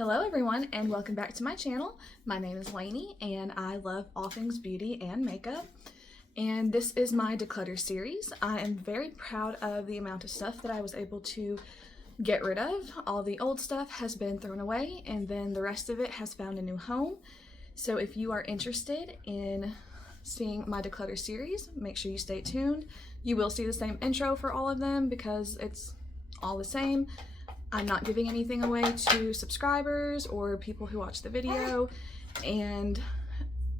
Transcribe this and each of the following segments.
Hello everyone and welcome back to my channel. My name is Lainey and I love all things beauty and makeup. And this is my declutter series. I am very proud of the amount of stuff that I was able to get rid of. All the old stuff has been thrown away and then the rest of it has found a new home. So if you are interested in seeing my declutter series, make sure you stay tuned. You will see the same intro for all of them because it's all the same. I'm not giving anything away to subscribers or people who watch the video, and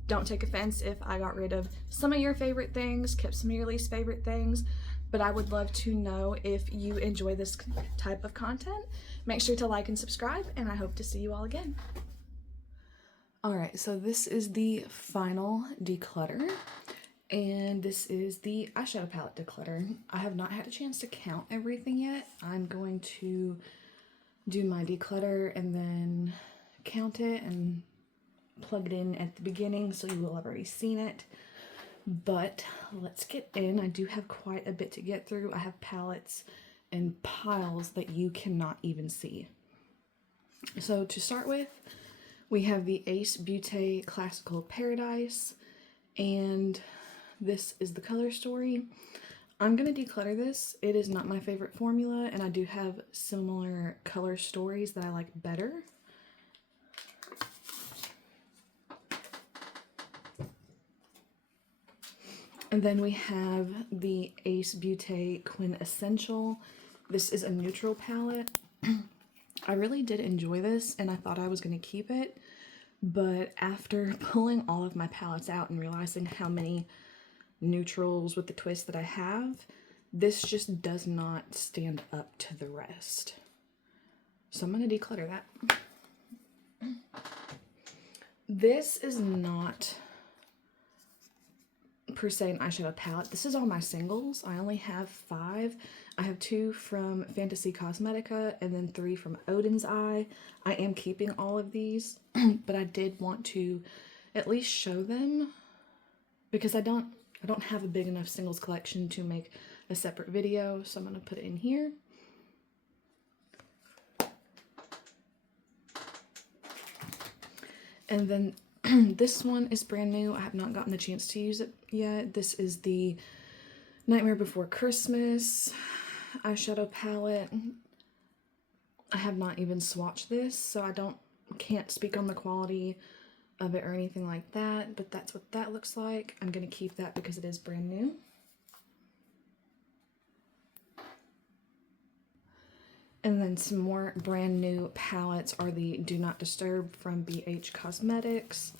don't take offense if I got rid of some of your favorite things, kept some of your least favorite things, but I would love to know if you enjoy this type of content. Make sure to like and subscribe, and I hope to see you all again. Alright, so this is the final declutter, and this is the eyeshadow palette declutter. I have not had a chance to count everything yet. I'm going to do my declutter and then count it and plug it in at the beginning so you will have already seen it. But let's get in. I do have quite a bit to get through. I have palettes and piles that you cannot even see. So to start with, we have the Ace Beauty Classical Paradise, and this is the color story. I'm going to declutter this. It is not my favorite formula, and I do have similar color stories that I like better. And then we have the Ace Beauty Quintessential. This is a neutral palette. I really did enjoy this, and I thought I was going to keep it, but after pulling all of my palettes out and realizing how many neutrals with the twist that I have, this just does not stand up to the rest. So I'm going to declutter that. This is not per se an eyeshadow palette. This is all my singles. I only have 5. I have 2 from Cosmetica and then 3 from Odin's Eye. I am keeping all of these, but I did want to at least show them because I don't have a big enough singles collection to make a separate video, so I'm going to put it in here. And then this one is brand new. I have not gotten the chance to use it yet. This is the Nightmare Before Christmas eyeshadow palette. I have not even swatched this, so I can't speak on the quality of it or anything like that, but that's what that looks like. I'm going to keep that because it is brand new. And then some more brand new palettes are the Do Not Disturb from BH Cosmetics.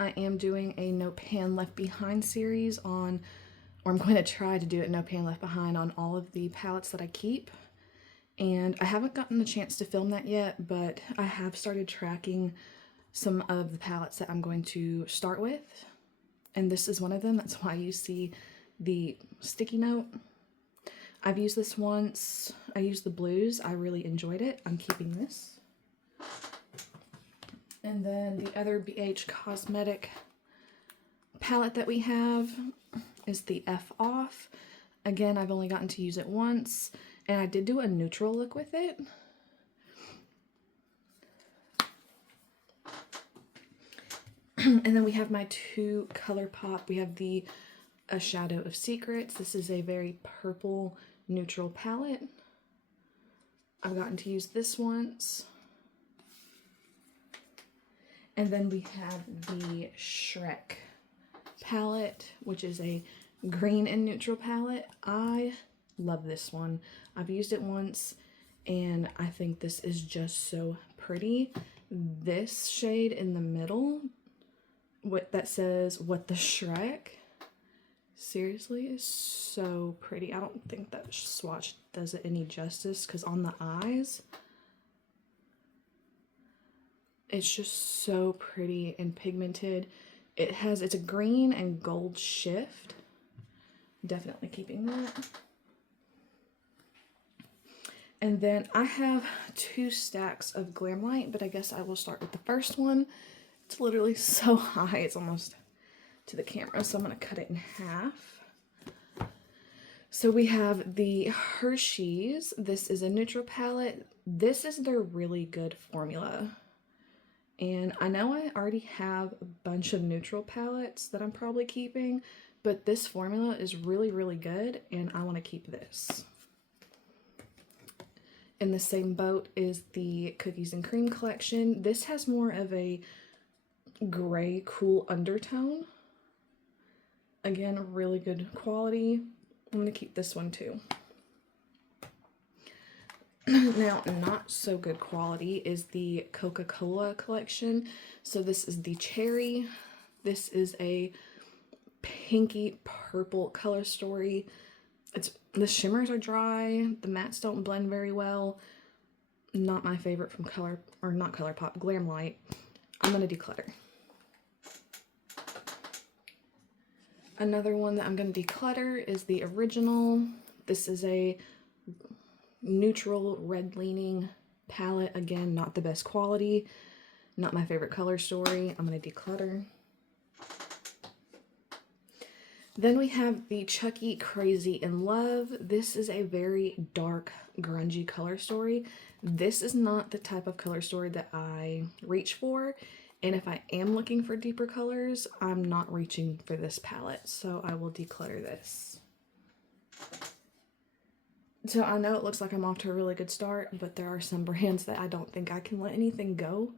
I am doing a No Pan Left Behind series on, or I'm going to try to do it No Pan Left Behind on all of the palettes that I keep. And I haven't gotten the chance to film that yet, but I have started tracking some of the palettes that I'm going to start with, and this is one of them. That's why you see the sticky note. I've used this once. I used the blues. I really enjoyed it. I'm keeping this. And then the other BH Cosmetic palette that we have is the F Off. Again, I've only gotten to use it once, and I did do a neutral look with it. And then we have my 2 ColourPop. We have the A Shadow of Secrets. This is a very purple neutral palette. I've gotten to use this once. And then we have the Shrek palette, which is a green and neutral palette. I love this one. I've used it once, and I think this is just so pretty. This shade in the middle, what that says, "What the Shrek," seriously is so pretty. I don't think that swatch does it any justice because on the eyes, it's just so pretty and pigmented. It's a green and gold shift. Definitely keeping that. And then I have 2 stacks of Glamlite, but I guess I will start with the first one. It's literally so high, it's almost to the camera, so I'm going to cut it in half. So we have the Hershey's. This is a neutral palette. This is their really good formula. And I know I already have a bunch of neutral palettes that I'm probably keeping, but this formula is really, really good, and I want to keep this. In the same boat is the Cookies and Cream collection. This has more of a gray, cool undertone. Again, really good quality. I'm going to keep this one too. Now, not so good quality is the Coca-Cola collection. So this is the cherry. This is a pinky purple color story. The shimmers are dry. The mattes don't blend very well. Not my favorite from ColourPop, Glamlite. I'm going to declutter. Another one that I'm going to declutter is the original. This is a neutral red leaning palette. Again, not the best quality. Not my favorite color story. I'm going to declutter. Then we have the Chucky Crazy in Love. This is a very dark, grungy color story. This is not the type of color story that I reach for. And if I am looking for deeper colors, I'm not reaching for this palette. So I will declutter this. So I know it looks like I'm off to a really good start, but there are some brands that I don't think I can let anything go.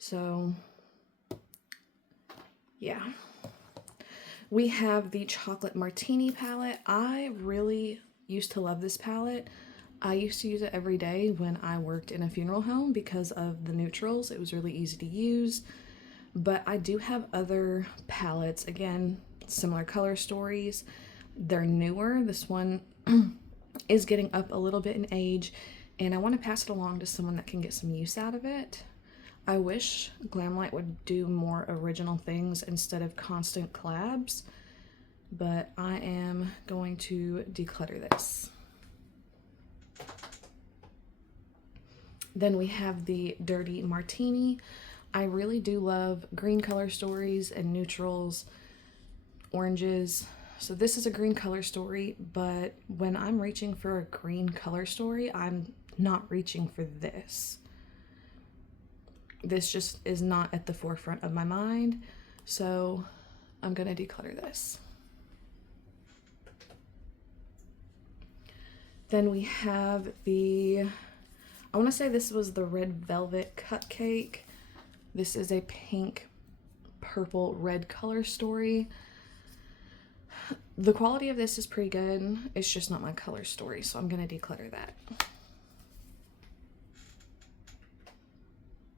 So, yeah. We have the Chocolate Martini palette. I really used to love this palette. I used to use it every day when I worked in a funeral home because of the neutrals. It was really easy to use. But I do have other palettes. Again, similar color stories. They're newer. This one is getting up a little bit in age, and I want to pass it along to someone that can get some use out of it. I wish Glamlite would do more original things instead of constant collabs, but I am going to declutter this. Then we have the Dirty Martini. I really do love green color stories and neutrals, oranges. So this is a green color story, but when I'm reaching for a green color story, I'm not reaching for this. This just is not at the forefront of my mind, so I'm going to declutter this. Then we have I want to say this was the Red Velvet Cupcake. This is a pink, purple, red color story. The quality of this is pretty good. It's just not my color story, so I'm going to declutter that.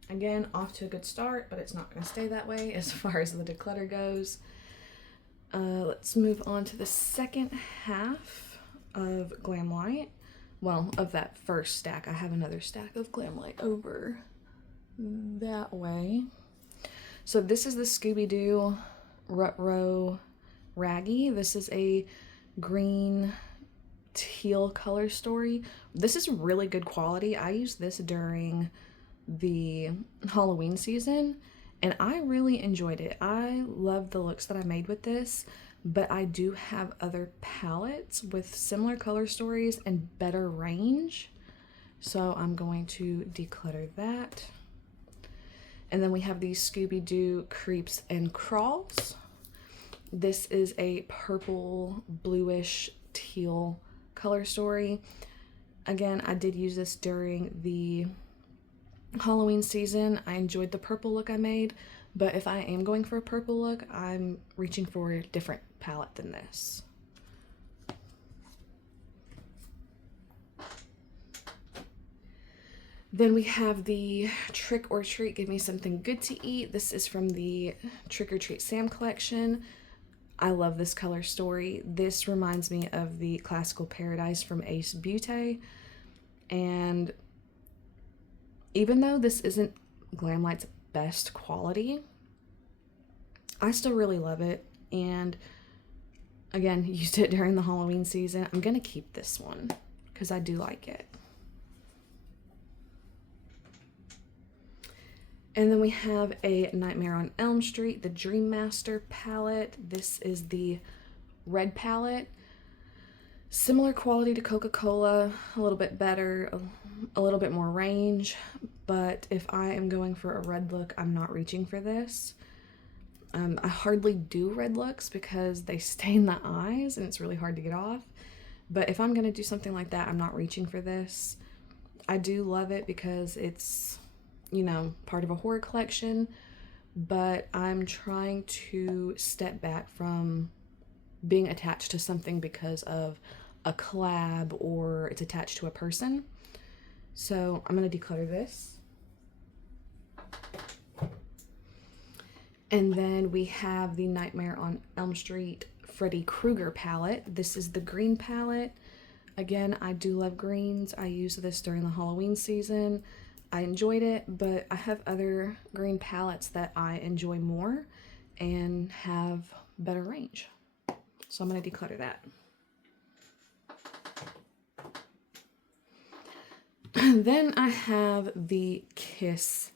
Again, off to a good start, but it's not going to stay that way as far as the declutter goes. Let's move on to the second half of Glamlite. Well, of that first stack. I have another stack of Glamlite over that way. So this is the Scooby-Doo Rut-Row Raggy. This is a green teal color story. This is really good quality. I used this during the Halloween season and I really enjoyed it. I love the looks that I made with this, but I do have other palettes with similar color stories and better range, so I'm going to declutter that. And then we have these Scooby-Doo Creeps and Crawls. This is a purple, bluish, teal color story. Again, I did use this during the Halloween season. I enjoyed the purple look I made, but if I am going for a purple look, I'm reaching for a different palette than this. Then we have the Trick or Treat, Give Me Something Good to Eat. This is from the Trick or Treat Sam collection. I love this color story. This reminds me of the Classical Paradise from Ace Beauty. And even though this isn't Glamlite's best quality, I still really love it. And again, used it during the Halloween season. I'm going to keep this one because I do like it. And then we have a Nightmare on Elm Street, the Dream Master palette. This is the red palette. Similar quality to Coca-Cola, a little bit better, a little bit more range, but if I am going for a red look, I'm not reaching for this. I hardly do red looks because they stain the eyes and it's really hard to get off. But if I'm gonna do something like that, I'm not reaching for this. I do love it because it's, you know, part of a horror collection, but I'm trying to step back from being attached to something because of a collab or it's attached to a person. So I'm gonna declutter this. And then we have the Nightmare on Elm Street Freddy Krueger palette. This is the green palette. Again, I do love greens. I used this during the Halloween season. I enjoyed it, but I have other green palettes that I enjoy more and have better range. So I'm going to declutter that. Then I have the Kiss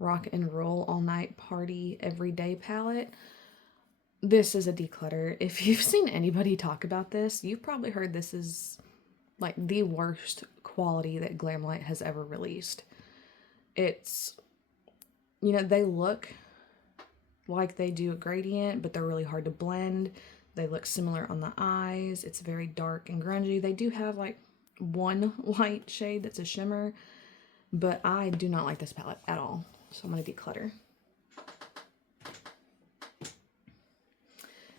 Rock and Roll All Night Party Everyday palette. This is a declutter. If you've seen anybody talk about this, you've probably heard this is like the worst quality that Glamlite has ever released. It's, you know, they look like they do a gradient, but they're really hard to blend. They look similar on the eyes. It's very dark and grungy. They do have like one light shade that's a shimmer, but I do not like this palette at all. So I'm going to declutter.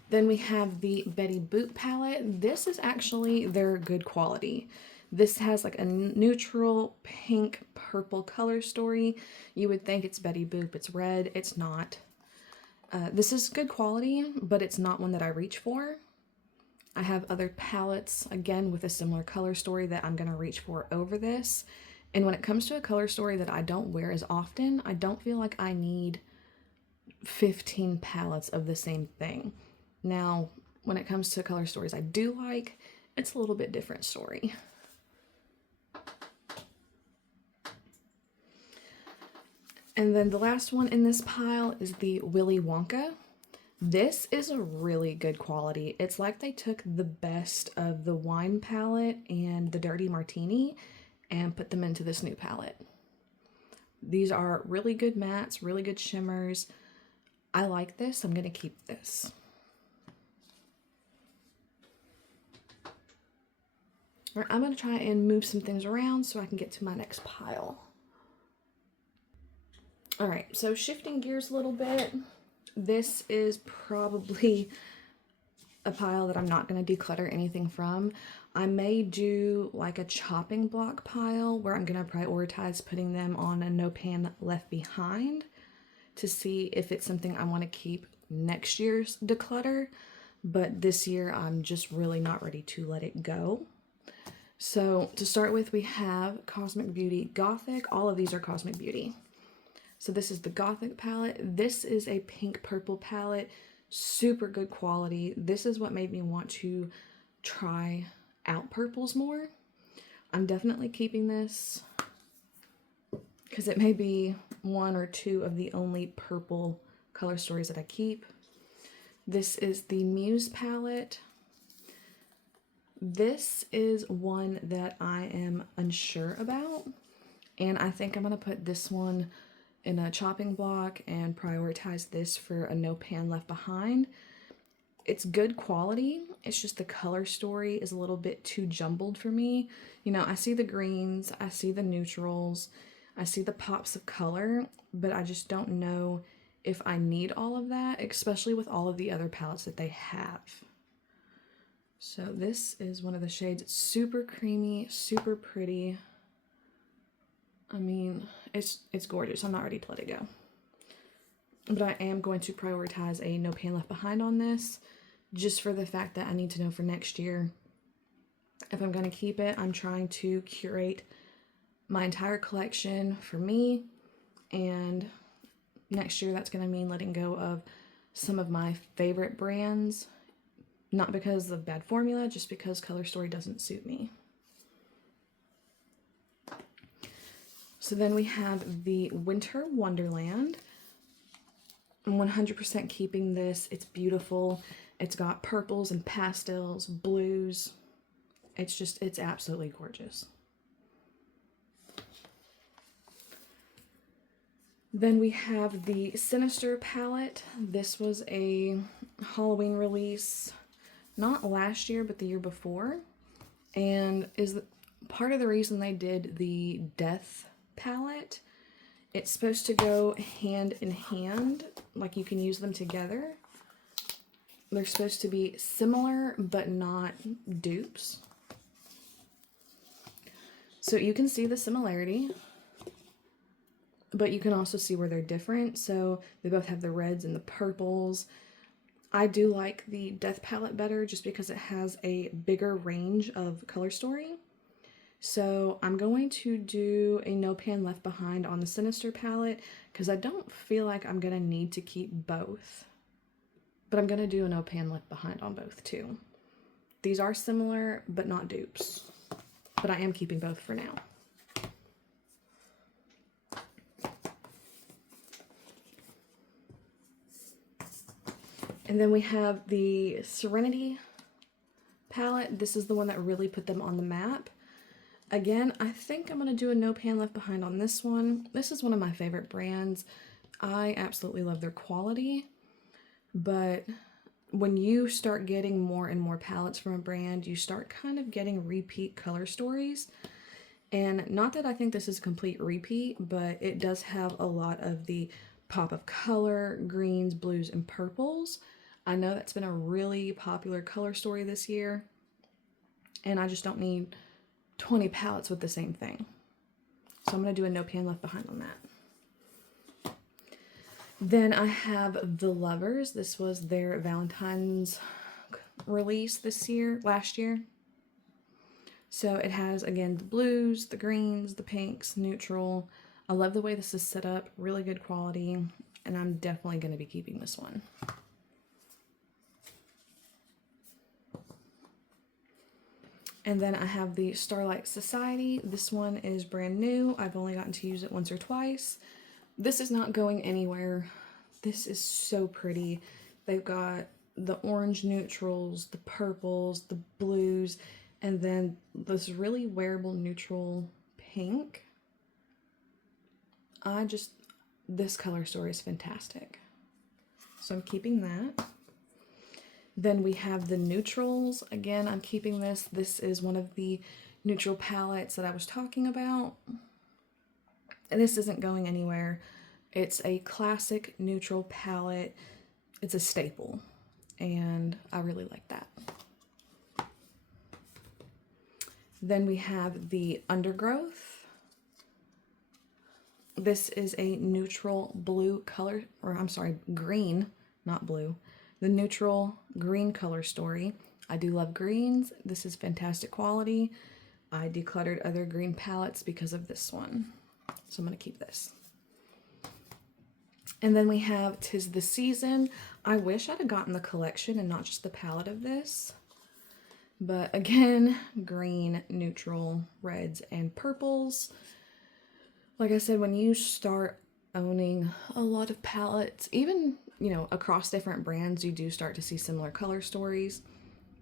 Then we have the Betty Boop palette. This is actually their good quality. This has like a neutral pink purple color story. You would think it's Betty Boop, it's red, it's not. This is good quality, but it's not one that I reach for. I have other palettes, again, with a similar color story that I'm going to reach for over this. And when it comes to a color story that I don't wear as often, I don't feel like I need 15 palettes of the same thing. Now, when it comes to color stories I do like, it's a little bit different story. And then the last one in this pile is the Willy Wonka. This is a really good quality. It's like they took the best of the wine palette and the Dirty Martini and put them into this new palette. These are really good mattes, really good shimmers. I like this. I'm going to keep this. All right, I'm going to try and move some things around so I can get to my next pile. All right, so shifting gears a little bit, this is probably a pile that I'm not going to declutter anything from. I may do like a chopping block pile where I'm going to prioritize putting them on a no pan left behind to see if it's something I want to keep next year's declutter, but this year I'm just really not ready to let it go. So to start with, we have Cosmic Beauty Gothic. All of these are Cosmic Beauty. So this is the Gothic palette. This is a pink purple palette, super good quality. This is what made me want to try out purples more. I'm definitely keeping this because it may be one or two of the only purple color stories that I keep. This is the Muse palette. This is one that I am unsure about, and I think I'm going to put this one in a chopping block and prioritize this for a no pan left behind. It's good quality. It's just the color story is a little bit too jumbled for me. You know, I see the greens, I see the neutrals, I see the pops of color, but I just don't know if I need all of that, especially with all of the other palettes that they have. So this is one of the shades. It's super creamy, super pretty. I mean, it's gorgeous. I'm not ready to let it go. But I am going to prioritize a no pan left behind on this, just for the fact that I need to know for next year if I'm going to keep it. I'm trying to curate my entire collection for me, and next year that's going to mean letting go of some of my favorite brands, not because of bad formula, just because color story doesn't suit me. So then we have the Winter Wonderland. I'm 100% keeping this. It's beautiful. It's got purples and pastels, blues. It's absolutely gorgeous. Then we have the Sinister palette. This was a Halloween release, not last year, but the year before. And is part of the reason they did the Death palette. It's supposed to go hand in hand, like you can use them together. They're supposed to be similar, but not dupes. So you can see the similarity, but you can also see where they're different. So they both have the reds and the purples. I do like the Death palette better just because it has a bigger range of color story. So I'm going to do a No Pan Left Behind on the Sinister palette because I don't feel like I'm going to need to keep both. But I'm going to do a No Pan Left Behind on both too. These are similar, but not dupes. But I am keeping both for now. And then we have the Serenity palette. This is the one that really put them on the map. Again, I think I'm going to do a No Pan Left Behind on this one. This is one of my favorite brands. I absolutely love their quality. But when you start getting more and more palettes from a brand, you start kind of getting repeat color stories. And not that I think this is a complete repeat, but it does have a lot of the pop of color, greens, blues, and purples. I know that's been a really popular color story this year, and I just don't need 20 palettes with the same thing. So I'm going to do a No Pan Left Behind on that. Then I have The Lovers. This was their Valentine's release last year. So it has, again, the blues, the greens, the pinks, neutral. I love the way this is set up, really good quality, and I'm definitely going to be keeping this one. And then I have the Starlight Society. This one is brand new. I've only gotten to use it once or twice. This is not going anywhere. This is so pretty. They've got the orange neutrals, the purples, the blues, and then this really wearable neutral pink. This color story is fantastic. So I'm keeping that. Then we have the neutrals. Again, I'm keeping this. This is one of the neutral palettes that I was talking about. And this isn't going anywhere. It's a classic neutral palette. It's a staple. And I really like that. Then we have the Undergrowth. This is a neutral blue color, or I'm sorry, green, not blue. The neutral green color story. I do love greens. This is fantastic quality. I decluttered other green palettes because of this one. So I'm going to keep this. And then we have 'Tis the Season. I wish I'd have gotten the collection and not just the palette of this. But again, green, neutral, reds, and purples. Like I said, when you start owning a lot of palettes, even, you know, across different brands, you do start to see similar color stories.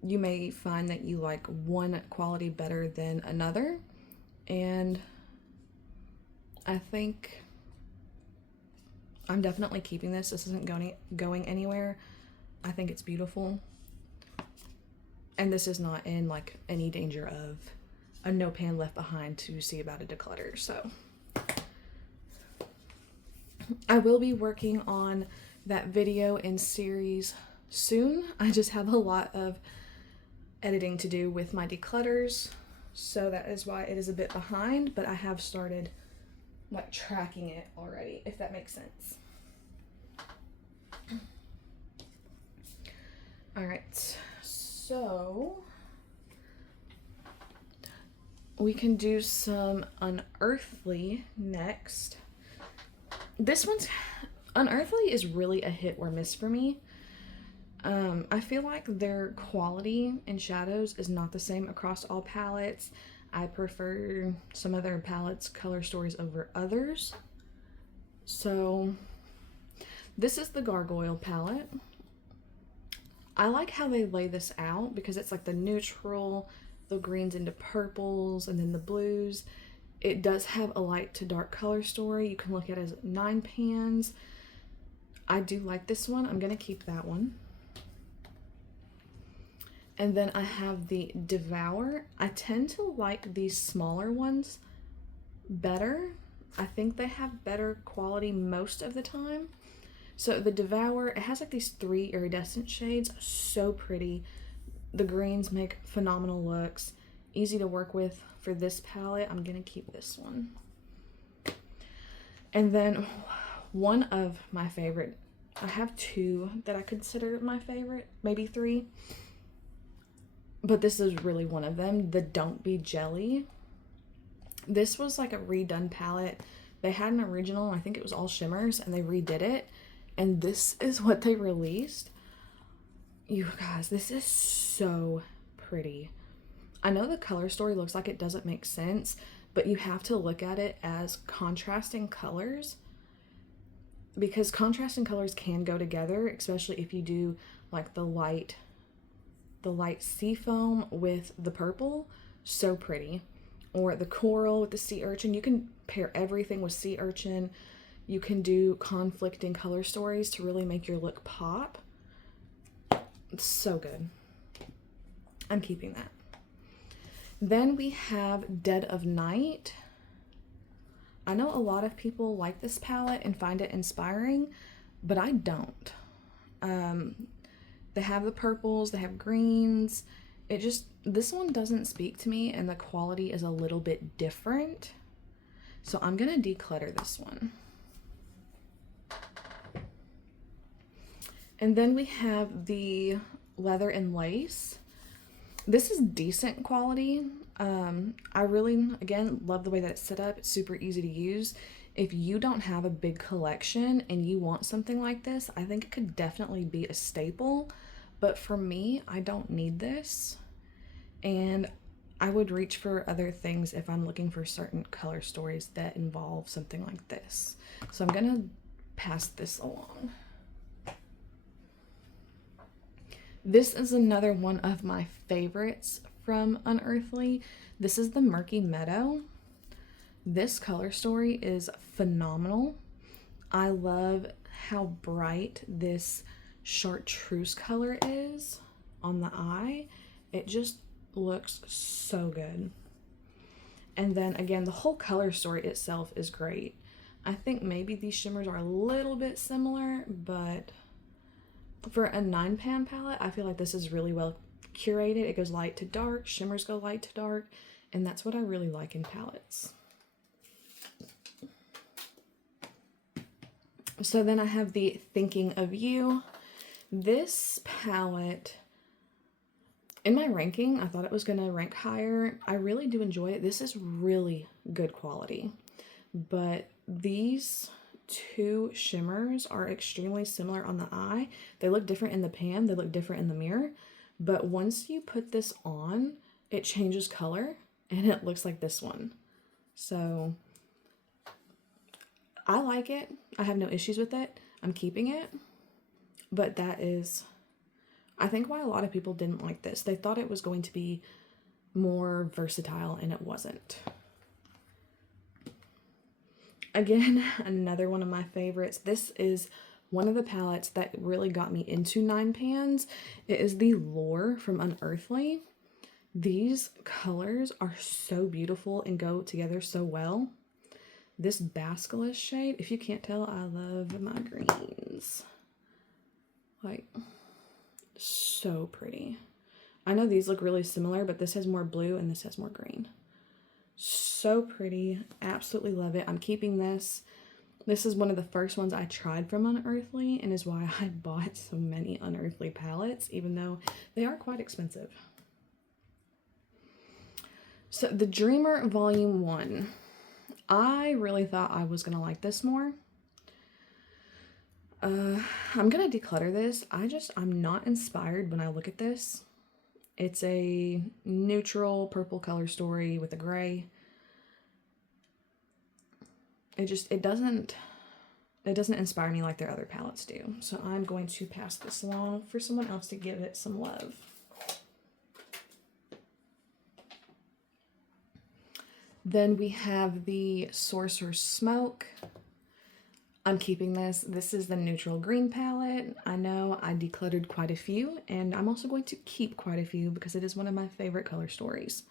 You may find that you like one quality better than another. And I think I'm definitely keeping this. This isn't going anywhere. I think it's beautiful. And this is not in like any danger of a No Pan Left Behind to see about a declutter. So I will be working on that video in series soon. I just have a lot of editing to do with my declutters. So that is why it is a bit behind, but I have started like tracking it already, if that makes sense. All right, so we can do some Unearthly next. This one's, Unearthly is really a hit or miss for me. I feel like their quality in shadows is not the same across all palettes. I prefer some of their palettes' color stories over others. So this is the Gargoyle palette. I like how they lay this out because it's like the neutral, the greens into purples and then the blues. It does have a light to dark color story. You can look at it as 9 pans. I do like this one. I'm gonna keep that one. And then I have the Devour. I tend to like these smaller ones better. I think they have better quality most of the time. So the Devour, it has like these 3 iridescent shades, so pretty. The greens make phenomenal looks, easy to work with. For this palette, I'm gonna keep this one. And then one of my favorite, I have 2 that I consider my favorite, maybe 3, but this is really one of them, the Don't Be Jelly. This was like a redone palette. They had an original, I think it was all shimmers, and they redid it. And this is what they released. You guys, this is so pretty. I know the color story looks like it doesn't make sense, but you have to look at it as contrasting colors, because contrasting colors can go together, especially if you do like the light seafoam with the purple. So pretty. Or the coral with the sea urchin. You can pair everything with sea urchin. You can do conflicting color stories to really make your look pop. It's so good. I'm keeping that. Then we have Dead of Night. I know a lot of people like this palette and find it inspiring, but I don't. They have the purples, they have greens. This one doesn't speak to me, and the quality is a little bit different. So I'm gonna declutter this one. And then we have the Leather and Lace. This is decent quality. I really, again, love the way that it's set up. It's super easy to use. If you don't have a big collection and you want something like this, I think it could definitely be a staple. But for me, I don't need this. And I would reach for other things if I'm looking for certain color stories that involve something like this. So I'm gonna pass this along. This is another one of my favorites from Unearthly. This is the Murky Meadow. This color story is phenomenal. I love how bright this chartreuse color is on the eye. It just looks so good. And then again, the whole color story itself is great. I think maybe these shimmers are a little bit similar, but for a 9-pan palette, I feel like this is really well curated. It goes light to dark, shimmers go light to dark, and that's what I really like in palettes. So then I have the Thinking of You. This palette, in my ranking, I thought it was gonna rank higher. I really do enjoy it. This is really good quality, but these 2 shimmers are extremely similar on the eye. They look different in the pan, they look different in the mirror, but once you put this on, it changes color and it looks like this one. So I like it. I have no issues with it. I'm keeping it, but that is, I think, why a lot of people didn't like this. They thought it was going to be more versatile, and it wasn't. Again, another one of my favorites. This is one of the palettes that really got me into 9-pans. It is the Lure from Unearthly. These colors are so beautiful and go together so well. This Basilisk shade, if you can't tell, I love my greens. Like, so pretty. I know these look really similar, but this has more blue and this has more green. So pretty. Absolutely love it. I'm keeping this. This is one of the first ones I tried from Unearthly and is why I bought so many Unearthly palettes, even though they are quite expensive. So the Dreamer Volume 1. I really thought I was going to like this more. I'm going to declutter this. I'm not inspired when I look at this. It's a neutral purple color story with a gray. It doesn't inspire me like their other palettes do. So I'm going to pass this along for someone else to give it some love. Then we have the Sorcerer's Smoke. I'm keeping this. This is the neutral green palette. I know I decluttered quite a few, and I'm also going to keep quite a few because it is one of my favorite color stories.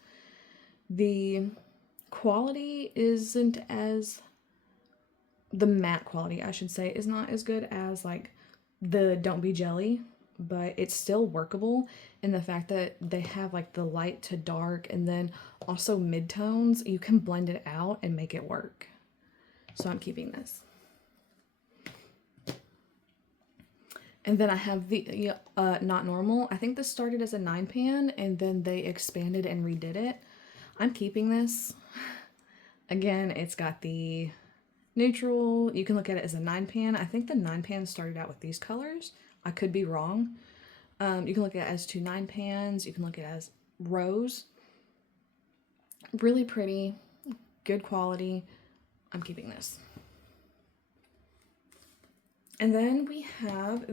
The quality isn't as, the matte quality, I should say, is not as good as like the Don't Be Jelly, but it's still workable in the fact that they have like the light to dark and then also midtones. You can blend it out and make it work. So I'm keeping this. And then I have the Not Normal. I think this started as a 9-pan and then they expanded and redid it. I'm keeping this. Again, it's got the neutral. You can look at it as a 9-pan. I think the 9-pan started out with these colors. I could be wrong. You can look at it as 2 9-pans. You can look at it as rose. Really pretty, good quality. I'm keeping this. And then we have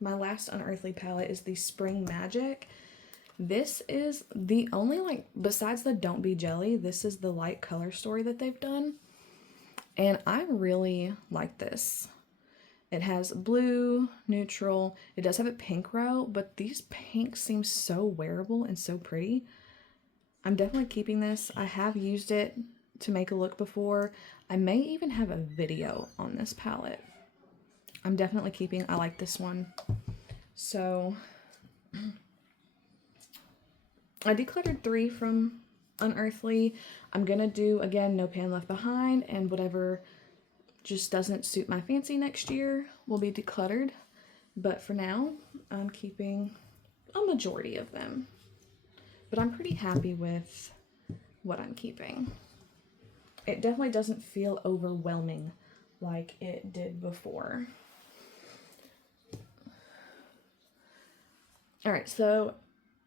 my last Unearthly palette is the Spring Magic. This is the only, like, besides the Don't Be Jelly, this is the light color story that they've done. And I really like this. It has blue, neutral. It does have a pink row, but these pinks seem so wearable and so pretty. I'm definitely keeping this. I have used it to make a look before. I may even have a video on this palette. I'm definitely keeping. I like this one. So I decluttered 3 from Unearthly. I'm gonna do, again, No Pan Left Behind, and whatever just doesn't suit my fancy next year will be decluttered. But for now, I'm keeping a majority of them. But I'm pretty happy with what I'm keeping. It definitely doesn't feel overwhelming like it did before. Alright, so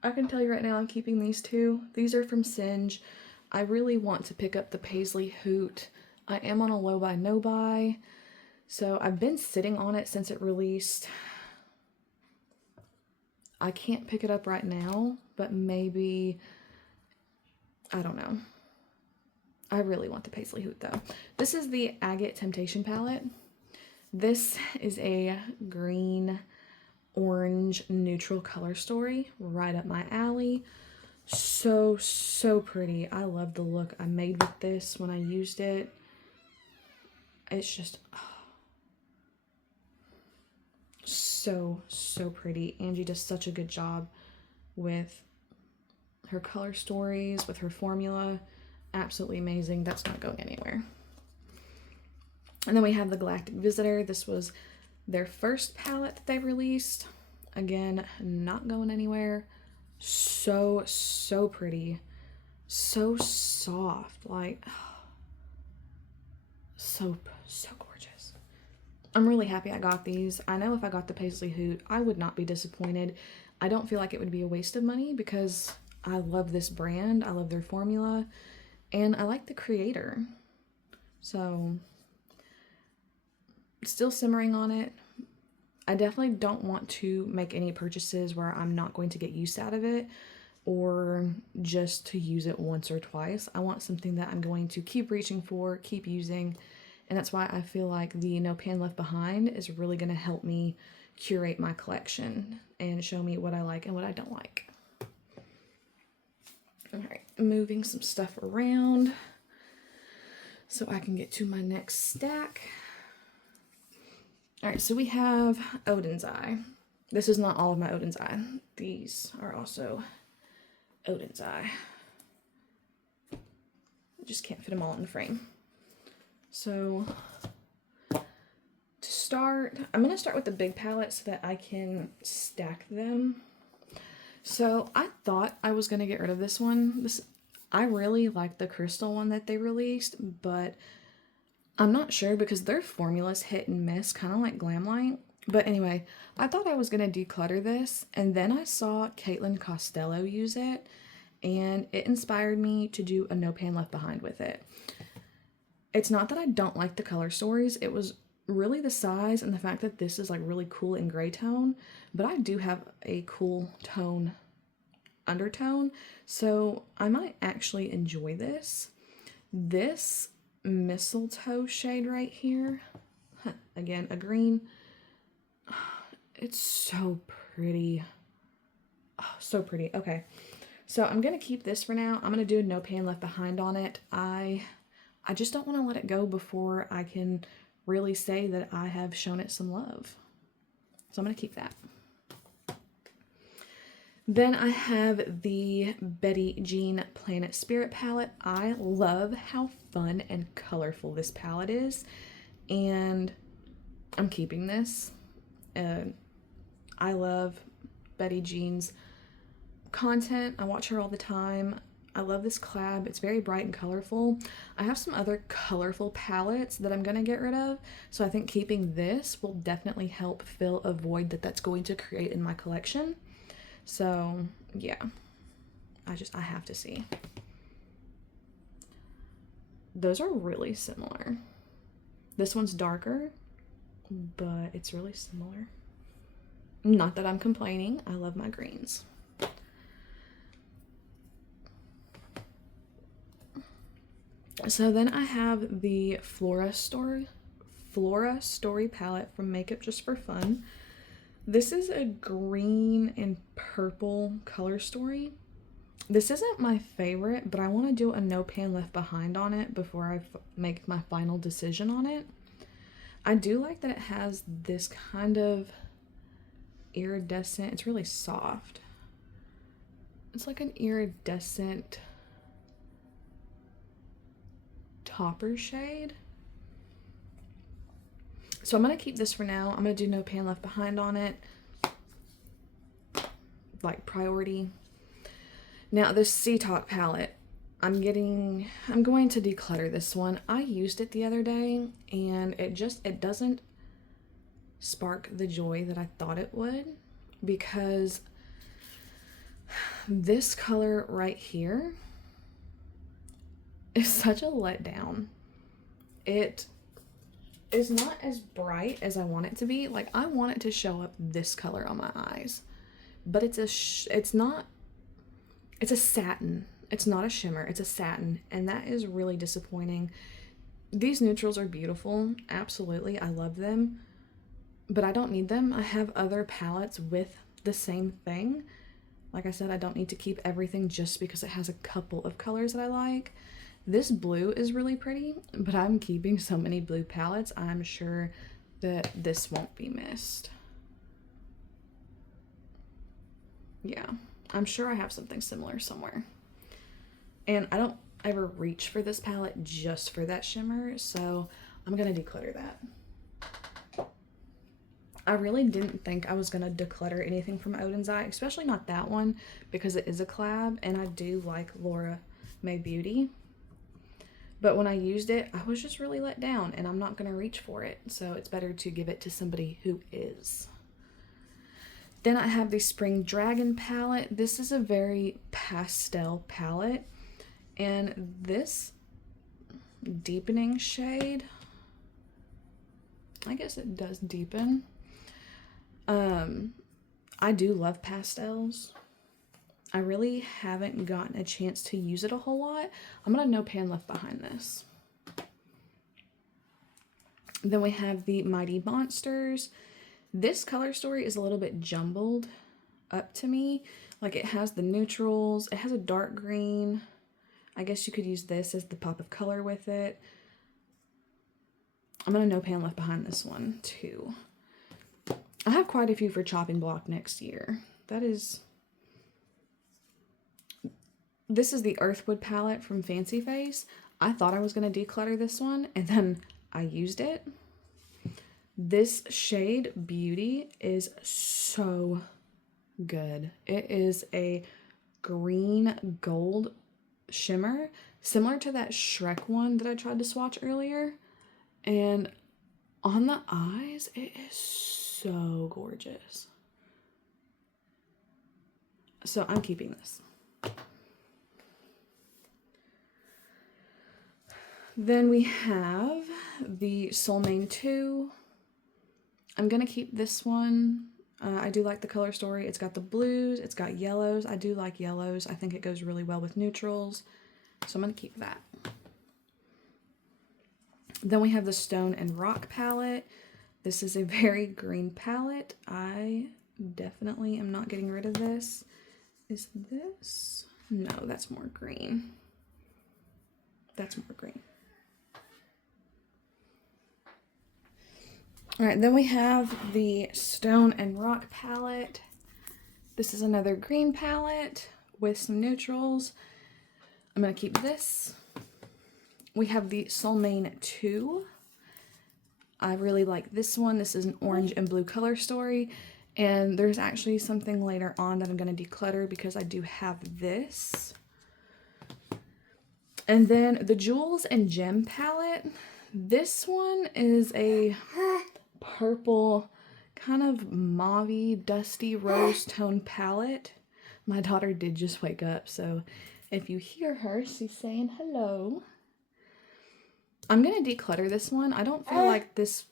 I can tell you right now I'm keeping these 2. These are from Singe. I really want to pick up the Paisley Hoot. I am on a low buy, no buy. So I've been sitting on it since it released. I can't pick it up right now, but maybe, I don't know. I really want the Paisley Hoot though. This is the Agate Temptation palette. This is a green, orange, neutral color story, right up my alley. So, so pretty. I love the look I made with this when I used it. It's just so, so pretty. Angie does such a good job with her color stories, with her formula. Absolutely amazing. That's not going anywhere. And then we have the Galactic Visitor. This was their first palette that they released. Again, not going anywhere. So, so pretty. So soft. Like, so gorgeous. I'm really happy I got these. I know if I got the Paisley Hoot, I would not be disappointed. I don't feel like it would be a waste of money because I love this brand. I love their formula. And I like the creator. So, still simmering on it. I definitely don't want to make any purchases where I'm not going to get use out of it or just to use it once or twice. I want something that I'm going to keep reaching for, keep using, and that's why I feel like the No Pan Left Behind is really going to help me curate my collection and show me what I like and what I don't like. Alright, moving some stuff around so I can get to my next stack. Alright, so we have Odin's Eye. This is not all of my Odin's Eye. These are also Odin's Eye. I just can't fit them all in the frame. So, to start, I'm going to start with the big palette so that I can stack them. So, I thought I was going to get rid of this one. I really like the crystal one that they released, but I'm not sure because their formula's hit and miss, kind of like Glamlite. But anyway, I thought I was going to declutter this, and then I saw Caitlin Costello use it, and it inspired me to do a No Pan Left Behind with it. It's not that I don't like the color stories, it was really the size and the fact that this is like really cool in gray tone, but I do have a cool tone undertone, so I might actually enjoy this. This mistletoe shade right here, again, a green, it's so pretty. Oh, so pretty. Okay, so I'm gonna keep this for now. I'm gonna do No Pan Left Behind on it. I just don't want to let it go before I can really say that I have shown it some love. So I'm gonna keep that. Then I have the Betty Jean Planet Spirit palette. I love how fun and colorful this palette is, and I'm keeping this. I love Betty Jean's content. I watch her all the time. I love this collab. It's very bright and colorful. I have some other colorful palettes that I'm gonna get rid of, so I think keeping this will definitely help fill a void that's going to create in my collection. So yeah, I have to see. Those are really similar. This one's darker, but it's really similar. Not that I'm complaining. I love my greens. So then I have the Flora Story palette from Makeup Just for Fun. This is a green and purple color story. This isn't my favorite, but I want to do a No Pan Left Behind on it before I make my final decision on it. I do like that it has this kind of iridescent, it's really soft. It's like an iridescent topper shade. So I'm going to keep this for now. I'm going to do No Pan Left Behind on it. Like priority. Now this Sea Talk palette, I'm going to declutter this one. I used it the other day and it doesn't spark the joy that I thought it would, because this color right here is such a letdown. It is not as bright as I want it to be. Like, I want it to show up this color on my eyes, but it's a satin. It's not a shimmer, it's a satin, and that is really disappointing. These neutrals are beautiful, absolutely, I love them, but I don't need them. I have other palettes with the same thing. Like I said, I don't need to keep everything just because it has a couple of colors that I like. This blue is really pretty, but I'm keeping so many blue palettes, I'm sure that this won't be missed. Yeah, I'm sure I have something similar somewhere. And I don't ever reach for this palette just for that shimmer, so I'm gonna declutter that. I really didn't think I was gonna declutter anything from Odin's Eye, especially not that one, because it is a collab, and I do like Laura May Beauty. But when I used it, I was just really let down, and I'm not going to reach for it. So it's better to give it to somebody who is. Then I have the Spring Dragon palette. This is a very pastel palette. And this deepening shade, I guess it does deepen. I do love pastels. I really haven't gotten a chance to use it a whole lot. I'm gonna No Pan Left Behind this. Then we have the Mighty Monsters. This color story is a little bit jumbled up to me. Like, it has the neutrals, it has a dark green. I guess you could use this as the pop of color with it. I'm gonna No Pan Left Behind this one too. I have quite a few for chopping block next year. This is the Earthwood palette from Fancy Face. I thought I was going to declutter this one, and then I used it. This shade, Beauty, is so good. It is a green gold shimmer, similar to that Shrek one that I tried to swatch earlier. And on the eyes, it is so gorgeous. So I'm keeping this. Then we have the Soul Mane 2. I'm going to keep this one. I do like the color story. It's got the blues. It's got yellows. I do like yellows. I think it goes really well with neutrals. So I'm going to keep that. Then we have the Stone and Rock palette. This is a very green palette. I definitely am not getting rid of this. Is this? No, that's more green. That's more green. All right, then we have the Stone and Rock palette. This is another green palette with some neutrals. I'm going to keep this. We have the Soul Mane 2. I really like this one. This is an orange and blue color story. And there's actually something later on that I'm going to declutter because I do have this. And then the Jewels and Gem palette. This one is a purple, kind of mauve-y, dusty rose tone palette. My daughter did just wake up, so if you hear her, she's saying hello. I'm going to declutter this one. I don't feel like this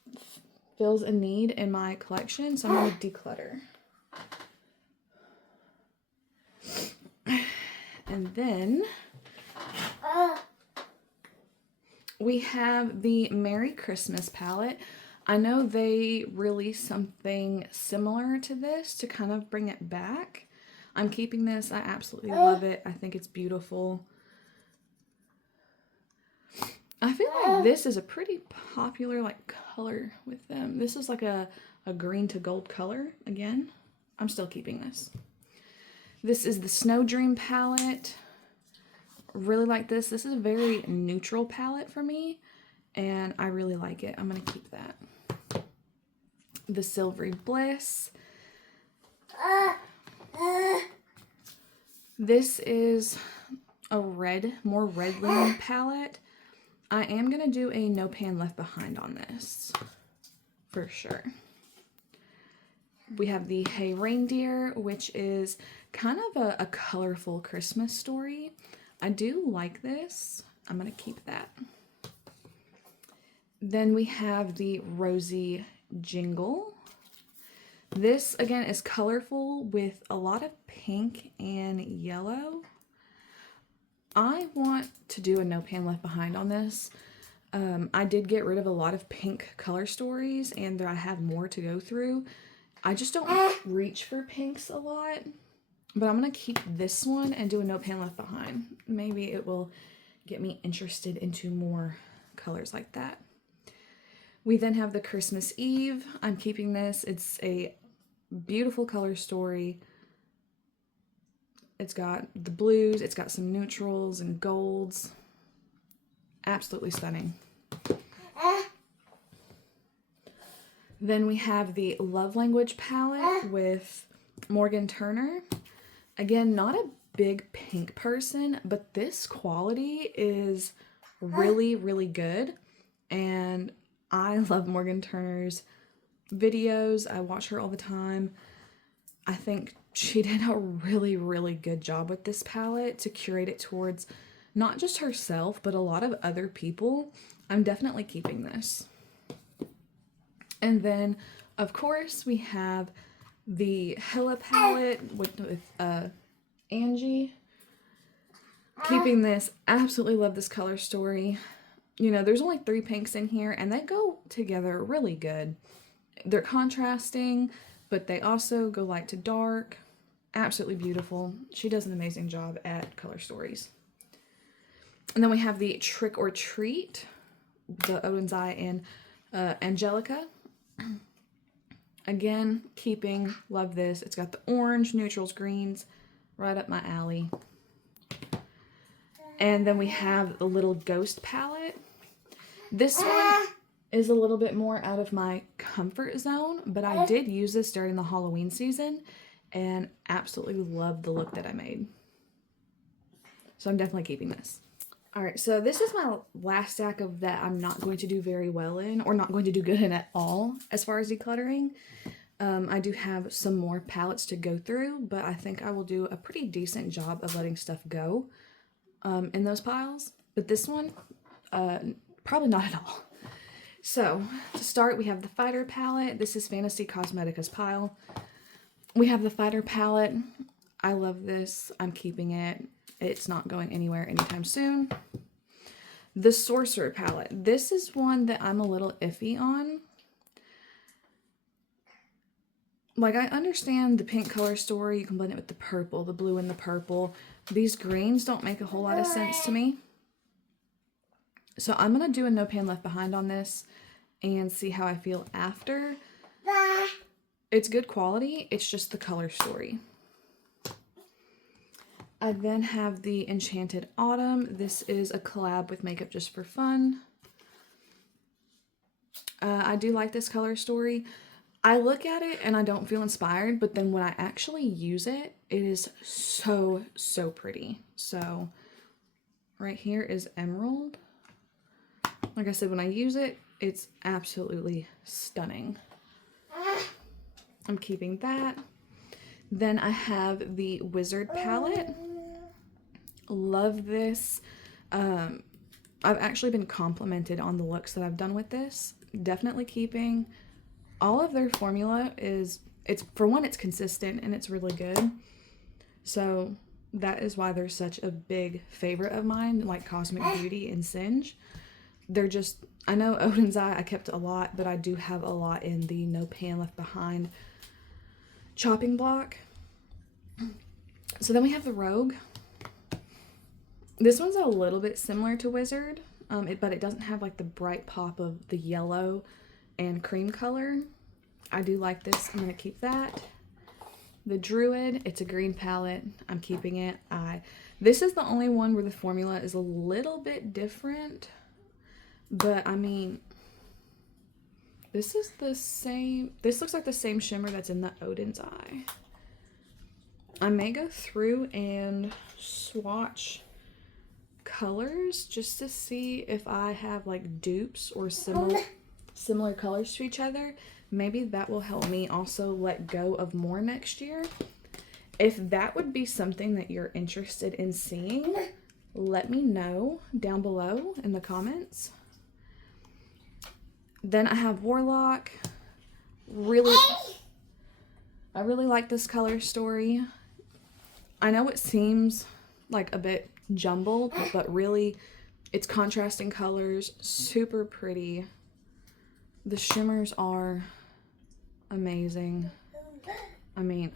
fills a need in my collection, so I'm going to declutter. And then we have the Merry Christmas palette. I know they released something similar to this to kind of bring it back. I'm keeping this. I absolutely love it. I think it's beautiful. I feel like this is a pretty popular like color with them. This is like a green to gold color again. I'm still keeping this. This is the Snow Dream palette. Really like this. This is a very neutral palette for me, and I really like it. I'm going to keep that. The Silvery Bliss. This is a red, more red leaning palette. I am going to do a No Pan Left Behind on this, for sure. We have the Hey Reindeer, which is kind of a colorful Christmas story. I do like this. I'm going to keep that. Then we have the Rosy Jingle. This, again, is colorful with a lot of pink and yellow. I want to do a No Pan Left Behind on this. I did get rid of a lot of pink color stories, and I have more to go through. I just don't reach for pinks a lot, but I'm going to keep this one and do a No Pan Left Behind. Maybe it will get me interested into more colors like that. We then have the Christmas Eve. I'm keeping this. It's a beautiful color story. It's got the blues, it's got some neutrals and golds. Absolutely stunning. Then we have the Love Language palette with Morgan Turner. Again, not a big pink person, but this quality is really, really good. And I love Morgan Turner's videos. I watch her all the time. I think she did a really, really good job with this palette to curate it towards not just herself, but a lot of other people. I'm definitely keeping this. And then, of course, we have the Hella palette with Angie. Keeping this. Absolutely love this color story. You know, there's only 3 pinks in here, and they go together really good. They're contrasting, but they also go light to dark. Absolutely beautiful. She does an amazing job at color stories. And then we have the Trick or Treat, the Odin's Eye and Angelica. Again, keeping, love this. It's got the orange, neutrals, greens, right up my alley. And then we have the Little Ghost palette. This one is a little bit more out of my comfort zone, but I did use this during the Halloween season and absolutely love the look that I made. So I'm definitely keeping this. All right, so this is my last stack of that I'm not going to do very well in, or not going to do good in at all as far as decluttering. I do have some more palettes to go through, but I think I will do a pretty decent job of letting stuff go in those piles. But this one, probably not at all. So, to start, we have the Fighter palette. This is Fantasy Cosmetica's pile. We have the Fighter palette. I love this. I'm keeping it. It's not going anywhere anytime soon. The Sorcerer palette. This is one that I'm a little iffy on. Like, I understand the pink color story. You can blend it with the purple, the blue and the purple. These greens don't make a whole lot of sense to me. So I'm going to do a No Pan Left Behind on this and see how I feel after. It's good quality. It's just the color story. I then have the Enchanted Autumn. This is a collab with Makeup Just for Fun. I do like this color story. I look at it and I don't feel inspired, but then when I actually use it, it is so, so pretty. So right here is Emerald. Like I said, when I use it, it's absolutely stunning. I'm keeping that. Then I have the Wizard palette. Love this. I've actually been complimented on the looks that I've done with this. Definitely keeping. All of their formula is, for one, it's consistent and it's really good. So that is why they're such a big favorite of mine, like Cosmic Beauty and Singe. They're just, I know Odin's Eye, I kept a lot, but I do have a lot in the No Pan Left Behind chopping block. So then we have the Rogue. This one's a little bit similar to Wizard, but it doesn't have like the bright pop of the yellow and cream color. I do like this. I'm going to keep that. The Druid, it's a green palette. I'm keeping it. This is the only one where the formula is a little bit different, but I mean, this is the same. This looks like the same shimmer that's in the Odin's Eye. I may go through and swatch colors just to see if I have like dupes or similar colors to each other. Maybe that will help me also let go of more next year. If that would be something that you're interested in seeing, let me know down below in the comments. Then I have Warlock. I really like this color story. I know it seems like a bit jumbled, but really it's contrasting colors, super pretty. The shimmers are amazing. I mean,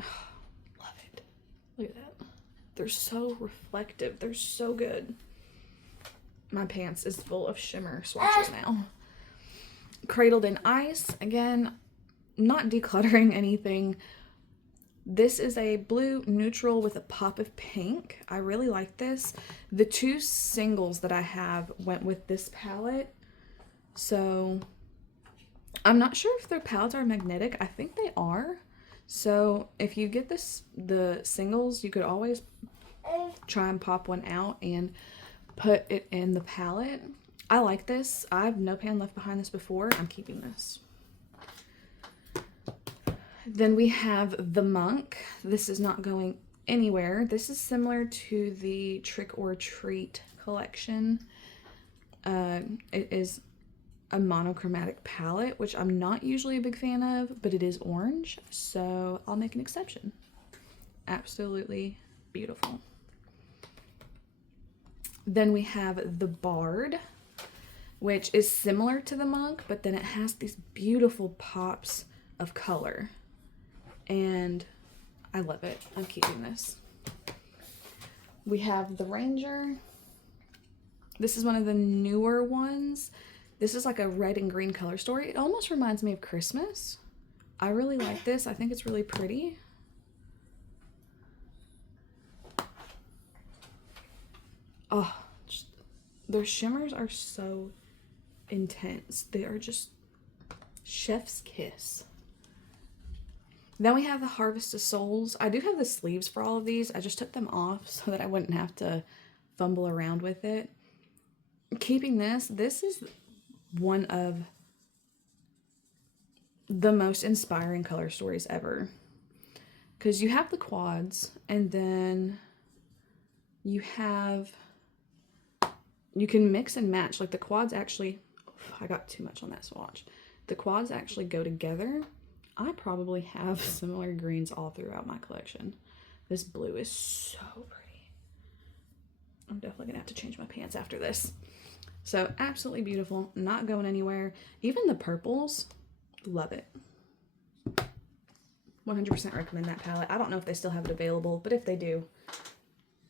love it. Look at that. They're so reflective. They're so good. My pants is full of shimmer swatches now. Cradled in Ice. Again, not decluttering anything. This is a blue neutral with a pop of pink. I really like this. The two singles that I have went with this palette. So I'm not sure if their palettes are magnetic. I think they are. So if you get the singles, you could always try and pop one out and put it in the palette. I like this. I've No Pan Left Behind this before. I'm keeping this. Then we have the Monk. This is not going anywhere. This is similar to the Trick or Treat collection. It is a monochromatic palette, which I'm not usually a big fan of, but it is orange, so I'll make an exception. Absolutely beautiful. Then we have the Bard, which is similar to the Monk, but then it has these beautiful pops of color. And I love it. I'm keeping this. We have the Ranger. This is one of the newer ones. This is like a red and green color story. It almost reminds me of Christmas. I really like this. I think it's really pretty. Oh, their shimmers are so intense. They are just chef's kiss. Then we have the Harvest of Souls. I do have the sleeves for all of these. I just took them off so that I wouldn't have to fumble around with it. Keeping this is one of the most inspiring color stories ever. Because you have the quads, and then you can mix and match. Like the quads actually, I got too much on that swatch. The quads actually go together. I probably have similar greens all throughout my collection. This blue is so pretty. I'm definitely gonna have to change my pants after this. So absolutely beautiful, not going anywhere. Even the purples, love it. 100% recommend that palette. I don't know if they still have it available, but if they do,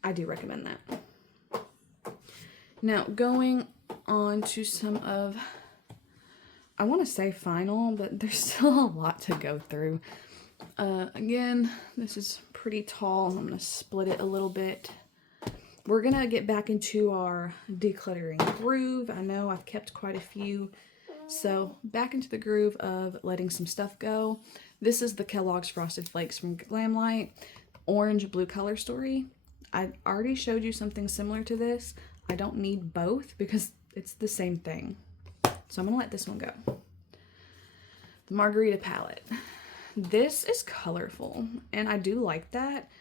I do recommend that. Now, going on to some of, I want to say final, but there's still a lot to go through. Again, this is pretty tall. I'm going to split it a little bit. We're going to get back into our decluttering groove. I know I've kept quite a few, so back into the groove of letting some stuff go. This is the Kellogg's Frosted Flakes from Glamlite, orange blue color story. I already showed you something similar to this. I don't need both because it's the same thing. So I'm going to let this one go. The Margarita palette. This is colorful, and I do like that,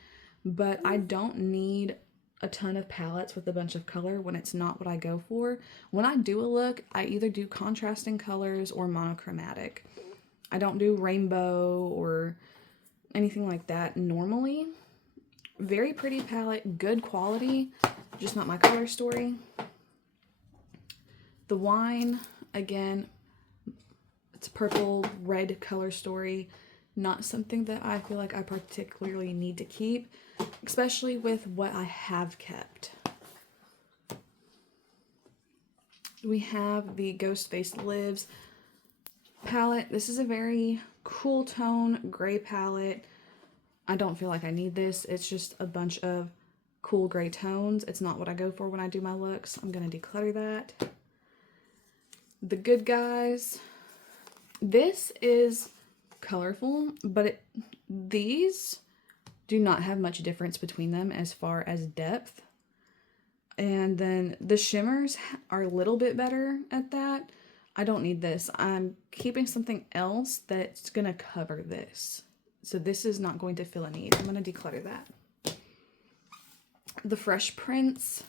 but I don't need a ton of palettes with a bunch of color when it's not what I go for. When I do a look, I either do contrasting colors or monochromatic. I don't do rainbow or anything like that normally. Very pretty palette, good quality, just not my color story. The Wine, again, it's a purple, red color story. Not something that I feel like I particularly need to keep, especially with what I have kept. We have the Ghost Face Lives palette. This is a very cool tone gray palette. I don't feel like I need this. It's just a bunch of cool gray tones. It's not what I go for when I do my looks. I'm going to declutter that. The Good Guys. This is colorful, but these do not have much difference between them as far as depth. And then the shimmers are a little bit better at that. I don't need this. I'm keeping something else that's going to cover this. So this is not going to fill a need. I'm going to declutter that. The Fresh Prince.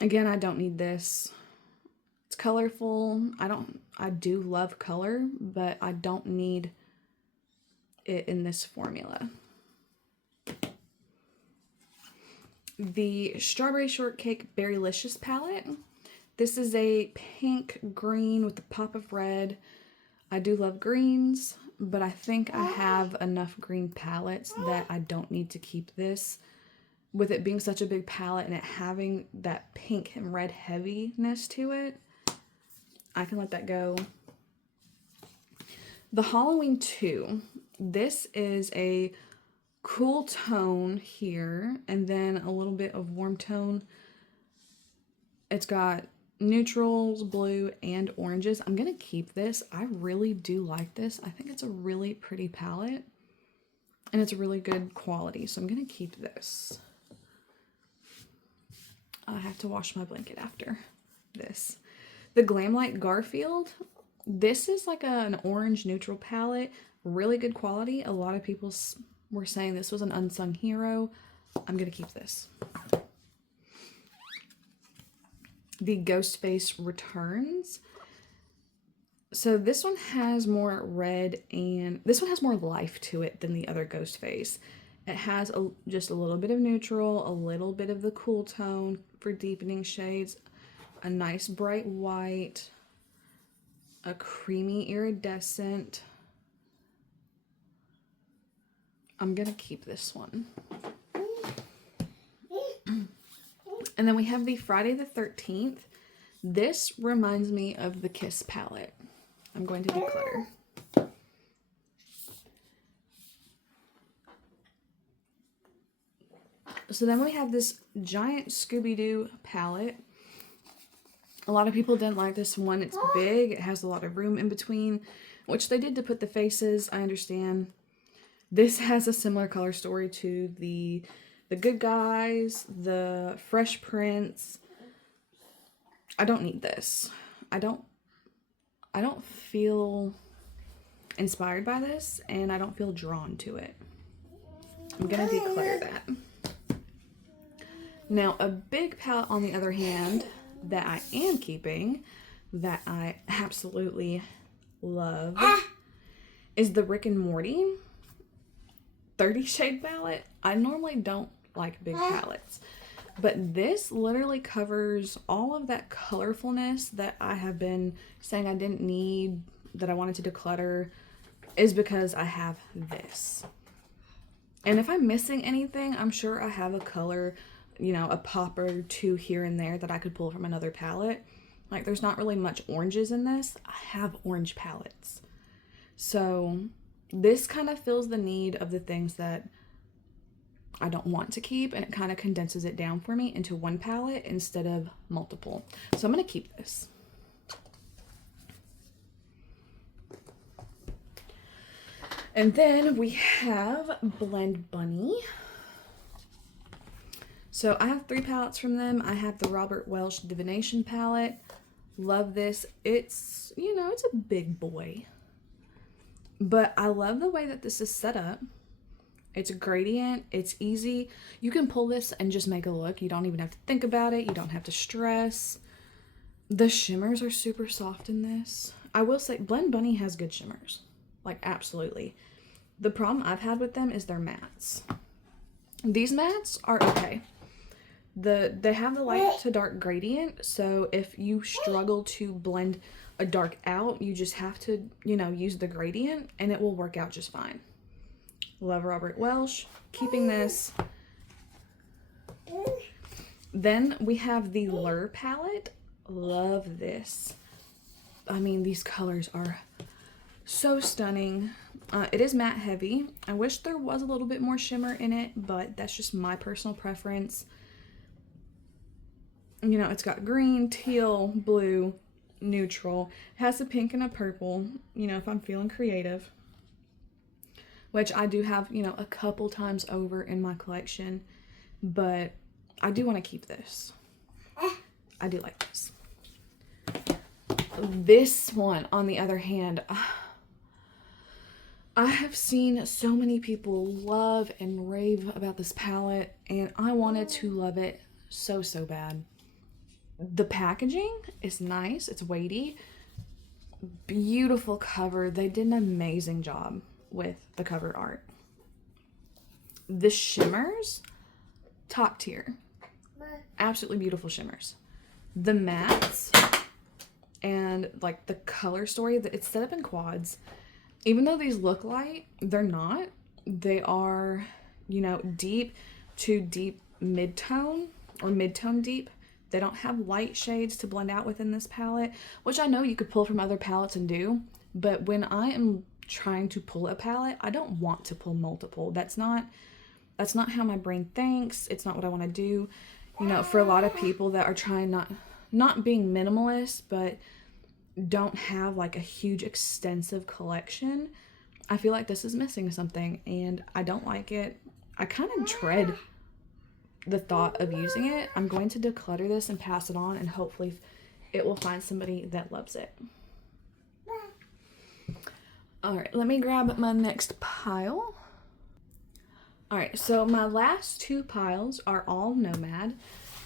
Again, I don't need this. It's colorful. I do love color, but I don't need it in this formula. The Strawberry Shortcake Berrylicious palette. This is a pink green with a pop of red. I do love greens, but I think I have enough green palettes that I don't need to keep this. With it being such a big palette and it having that pink and red heaviness to it, I can let that go. The Halloween 2. This is a cool tone here and then a little bit of warm tone. It's got neutrals, blue, and oranges. I'm going to keep this. I really do like this. I think it's a really pretty palette and it's a really good quality. So I'm going to keep this. I have to wash my blanket after this. The Glamlite Garfield. This is like an orange neutral palette. Really good quality. A lot of people were saying this was an unsung hero. I'm going to keep this. The Ghostface Returns. So this one has more red and this one has more life to it than the other Ghostface. It has just a little bit of neutral, a little bit of the cool tone for deepening shades, a nice bright white, a creamy iridescent. I'm going to keep this one. And then we have the Friday the 13th. This reminds me of the Kiss palette. I'm going to declutter. So then we have this giant Scooby-Doo palette. A lot of people didn't like this one. It's big. It has a lot of room in between, which they did to put the faces. I understand. This has a similar color story to the Good Guys, the Fresh Prince. I don't need this. I don't feel inspired by this, and I don't feel drawn to it. I'm gonna declutter that. Now, a big palette, on the other hand, that I am keeping, that I absolutely love, is the Rick and Morty 30 shade palette. I normally don't like big palettes, But this literally covers all of that colorfulness that I have been saying I didn't need, that I wanted to declutter, is because I have this. And if I'm missing anything, I'm sure I have a color, you know, a pop or two here and there that I could pull from another palette. Like, there's not really much oranges in this. I have orange palettes. So this kind of fills the need of the things that I don't want to keep, and it kind of condenses it down for me into one palette instead of multiple. So I'm going to keep this. And then we have Blend Bunny. So I have 3 palettes from them. I have the Robert Welsh Divination palette. Love this. It's, you know, it's a big boy. But I love the way that this is set up. It's a gradient. It's easy. You can pull this and just make a look. You don't even have to think about it. You don't have to stress. The shimmers are super soft in this. I will say Blend Bunny has good shimmers. Like, absolutely. The problem I've had with them is their mattes. These mattes are okay. They have the light to dark gradient, so if you struggle to blend a dark out, you just have to, you know, use the gradient and it will work out just fine. Love Robert Welsh. Keeping this. Then we have the Lure palette. Love this. I mean, these colors are so stunning. It is matte heavy. I wish there was a little bit more shimmer in it, but that's just my personal preference. You know, it's got green, teal, blue, neutral. It has a pink and a purple, you know, if I'm feeling creative. Which I do have, you know, a couple times over in my collection. But I do want to keep this. I do like this. This one, on the other hand, I have seen so many people love and rave about this palette, and I wanted to love it so, so bad. The packaging is nice. It's weighty. Beautiful cover. They did an amazing job with the cover art. The shimmers, top tier. Absolutely beautiful shimmers. The mattes and like the color story, that it's set up in quads. Even though these look light, they're not. They are, you know, deep to deep mid-tone or mid-tone deep. They don't have light shades to blend out within this palette, which I know you could pull from other palettes and do, but when I am trying to pull a palette, I don't want to pull multiple. That's not how my brain thinks. It's not what I want to do. You know, for a lot of people that are trying not being minimalist, but don't have like a huge extensive collection, I feel like this is missing something and I don't like it. I kind of dread the thought of using it. I'm going to declutter this and pass it on, and hopefully it will find somebody that loves it. All right, let me grab my next pile. All right, so my last 2 piles are all Nomad.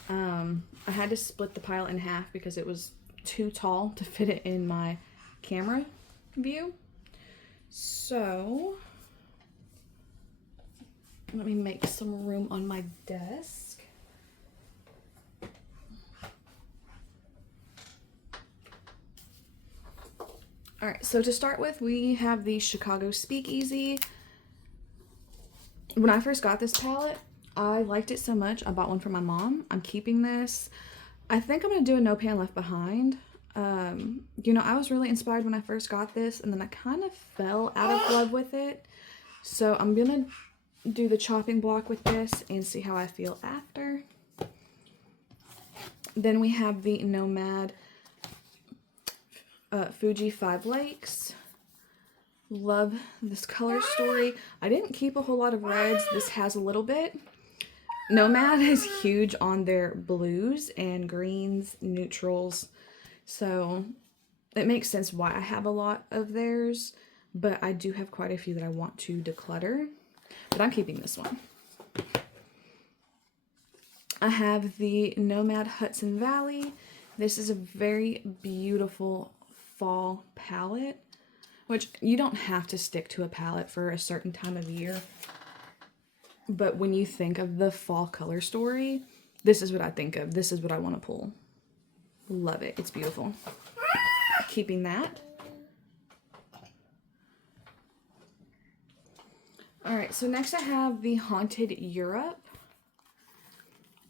I had to split the pile in half because it was too tall to fit it in my camera view. So let me make some room on my desk. All right, so to start with, we have the Chicago Speakeasy. When I first got this palette, I liked it so much, I bought one for my mom. I'm keeping this. I think I'm gonna do a No Pan Left Behind. You know, I was really inspired when I first got this, and then I kind of fell out of love with it. So I'm gonna do the chopping block with this and see how I feel after. Then we have the Nomad Fuji 5 Lakes. Love this color story. I didn't keep a whole lot of reds. This has a little bit. Nomad is huge on their blues and greens, neutrals. So it makes sense why I have a lot of theirs, but I do have quite a few that I want to declutter. But I'm keeping this one. I have the Nomad Hudson Valley. This is a very beautiful fall palette, which you don't have to stick to a palette for a certain time of year. But when you think of the fall color story, this is what I think of. This is what I want to pull. Love it. It's beautiful. Keeping that. Alright, so next I have the Haunted Europe.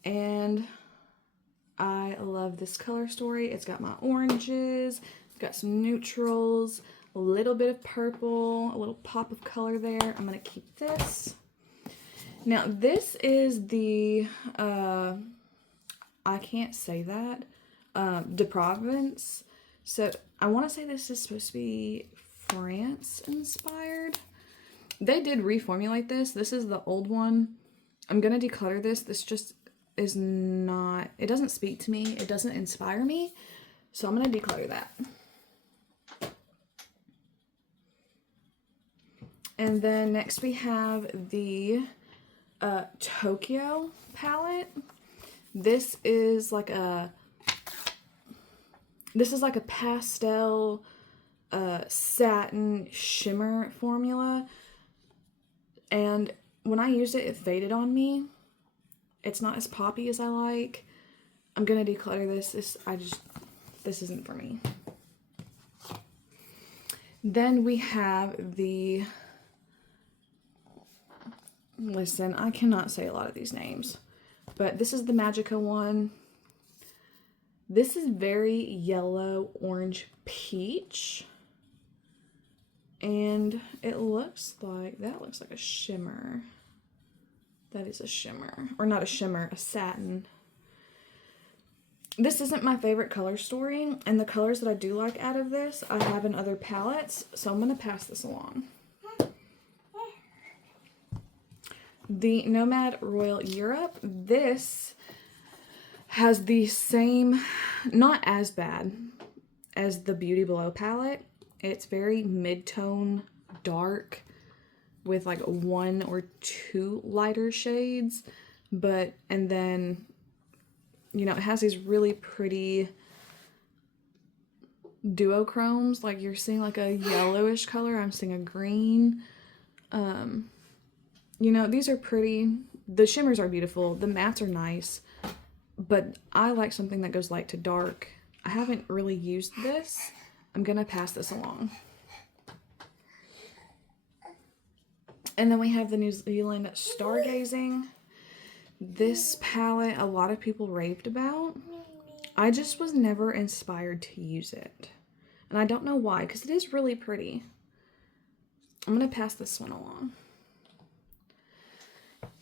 And I love this color story. It's got my oranges, it's got some neutrals, a little bit of purple, a little pop of color there. I'm going to keep this. Now, this is the, I can't say that, de Provence. So, I want to say this is supposed to be France inspired. They did reformulate this. This is the old one. I'm going to declutter this. This just is not, it doesn't speak to me. It doesn't inspire me. So I'm going to declutter that. And then next we have the Tokyo palette. This is like a pastel satin shimmer formula. And when I used it, it faded on me. It's not as poppy as I like. I'm gonna declutter this. This isn't for me. Then we have the, listen, I cannot say a lot of these names, but this is the Magica one. This is very yellow, orange, peach. And it looks like, that looks like a shimmer. That is a shimmer. Or not a shimmer, a satin. This isn't my favorite color story, and the colors that I do like out of this, I have in other palettes, so I'm going to pass this along. The Nomad Royal Europe. This has the same, not as bad as the Beauty Below palette. It's very mid-tone, dark, with like 1 or 2 lighter shades, but, and then, you know, it has these really pretty duochromes, like you're seeing like a yellowish color, I'm seeing a green. You know, these are pretty, the shimmers are beautiful, the mattes are nice, but I like something that goes light to dark. I haven't really used this. I'm gonna pass this along. And then we have the New Zealand Stargazing. This palette, a lot of people raved about. I just was never inspired to use it. And I don't know why, because it is really pretty. I'm going to pass this one along.